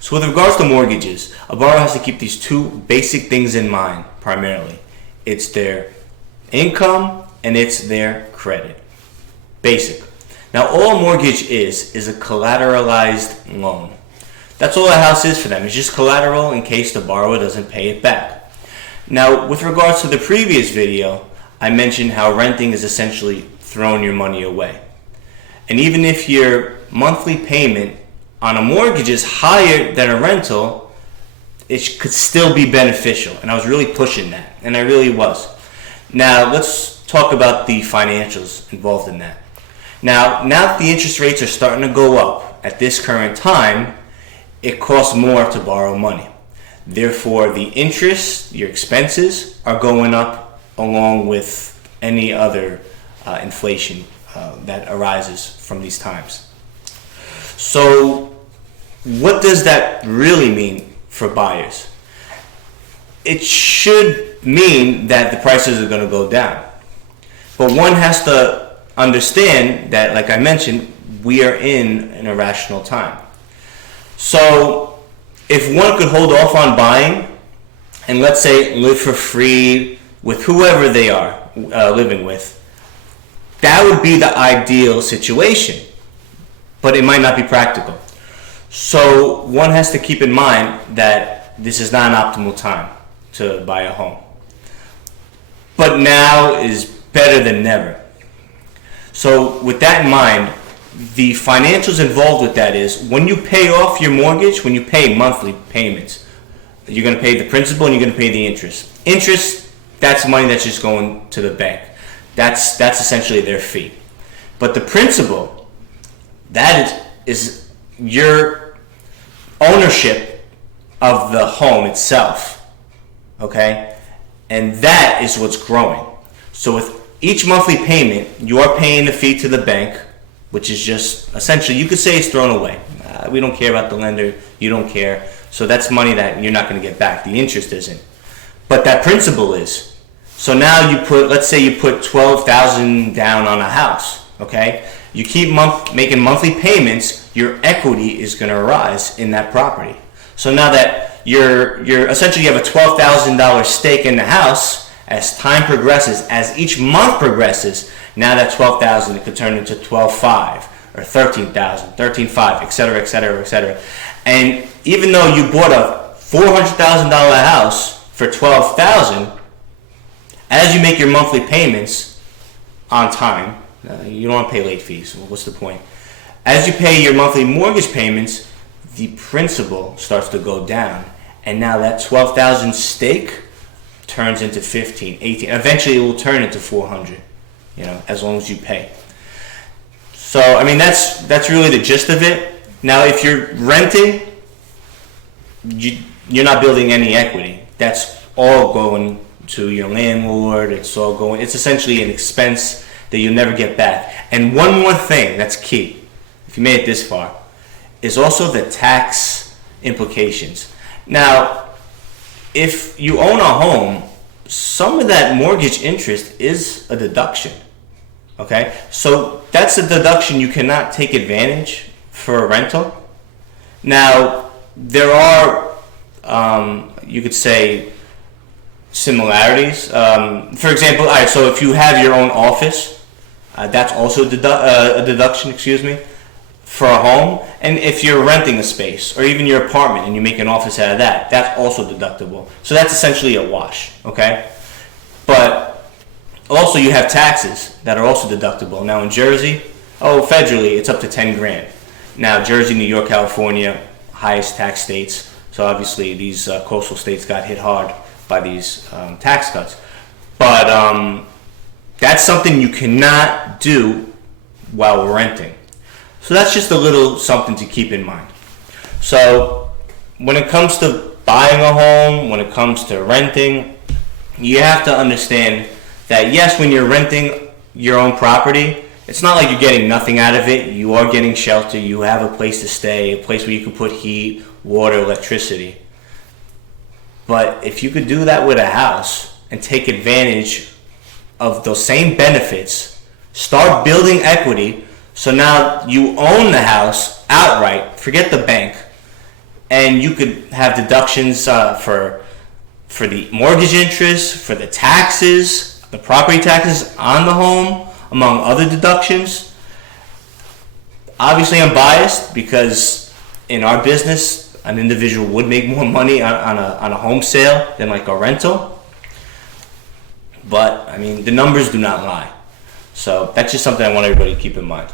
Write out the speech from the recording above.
So with regards to mortgages, a borrower has to keep these two basic things in mind primarily. It's their income and it's their credit. Basic. Now all a mortgage is a collateralized loan. That's all a house is for them. It's just collateral in case the borrower doesn't pay it back. Now with regards to the previous video, I mentioned how renting is essentially throwing your money away. And even if your monthly payment on a mortgage is higher than a rental, it could still be beneficial. And I was really pushing that, and I really was. Now let's talk about the financials involved in that. Now that the interest rates are starting to go up at this current time, it costs more to borrow money. Therefore, the interest, your expenses, are going up along with any other inflation that arises from these times. So what does that really mean for buyers? It should mean that the prices are going to go down. But one has to understand that, like I mentioned, we are in an irrational time. So if one could hold off on buying and, let's say, live for free with whoever they are living with, that would be the ideal situation. But it might not be practical. So one has to keep in mind that this is not an optimal time to buy a home. But now is better than never. So with that in mind, the financials involved with that is when you pay off your mortgage, when you pay monthly payments, you're going to pay the principal and you're going to pay the interest. Interest, that's money that's just going to the bank. That's essentially their fee. But the principal, that is your ownership of the home itself, okay? And that is what's growing. So with each monthly payment, you are paying a fee to the bank, which is just, essentially, you could say it's thrown away. We don't care about the lender, you don't care. So that's money that you're not going to get back. The interest isn't. But that principal is. So now you put, let's say you put $12,000 down on a house, okay? You keep making monthly payments, your equity is going to rise in that property. So now that you're essentially you have a $12,000 stake in the house, as time progresses, as each month progresses, now that $12,000 it could turn into $12,500 or $13,000, $13,500, etc., etc., etc. And even though you bought a $400,000 house for $12,000, as you make your monthly payments on time, you don't want to pay late fees. What's the point? As you pay your monthly mortgage payments, the principal starts to go down, and now that $12,000 stake turns into $15,000, $18,000. Eventually, it will turn into $400,000. As long as you pay. So, I mean, that's really the gist of it. Now, if you're renting, you're not building any equity. That's all going to your landlord. It's essentially an expense that you'll never get back. And one more thing that's key, if you made it this far, is also the tax implications. Now, if you own a home, some of that mortgage interest is a deduction. Okay? So that's a deduction you cannot take advantage for a rental. Now, there are, you could say, similarities. For example, all right, so if you have your own office, that's also a deduction, for a home. And if you're renting a space or even your apartment and you make an office out of that, that's also deductible. So that's essentially a wash, okay? But also you have taxes that are also deductible. Now in Jersey, federally it's up to 10 grand. Now Jersey, New York, California, highest tax states. So obviously these coastal states got hit hard by these tax cuts. But that's something you cannot do while renting. So that's just a little something to keep in mind. So when it comes to buying a home, when it comes to renting, you have to understand that yes, when you're renting your own property, it's not like you're getting nothing out of it. You are getting shelter, you have a place to stay, a place where you can put heat, water, electricity. But if you could do that with a house and take advantage of those same benefits, start building equity, so now you own the house outright, forget the bank, and you could have deductions for the mortgage interest, for the taxes, the property taxes on the home, among other deductions. Obviously, I'm biased because in our business, an individual would make more money on a home sale than like a rental. But I mean, the numbers do not lie. So that's just something I want everybody to keep in mind.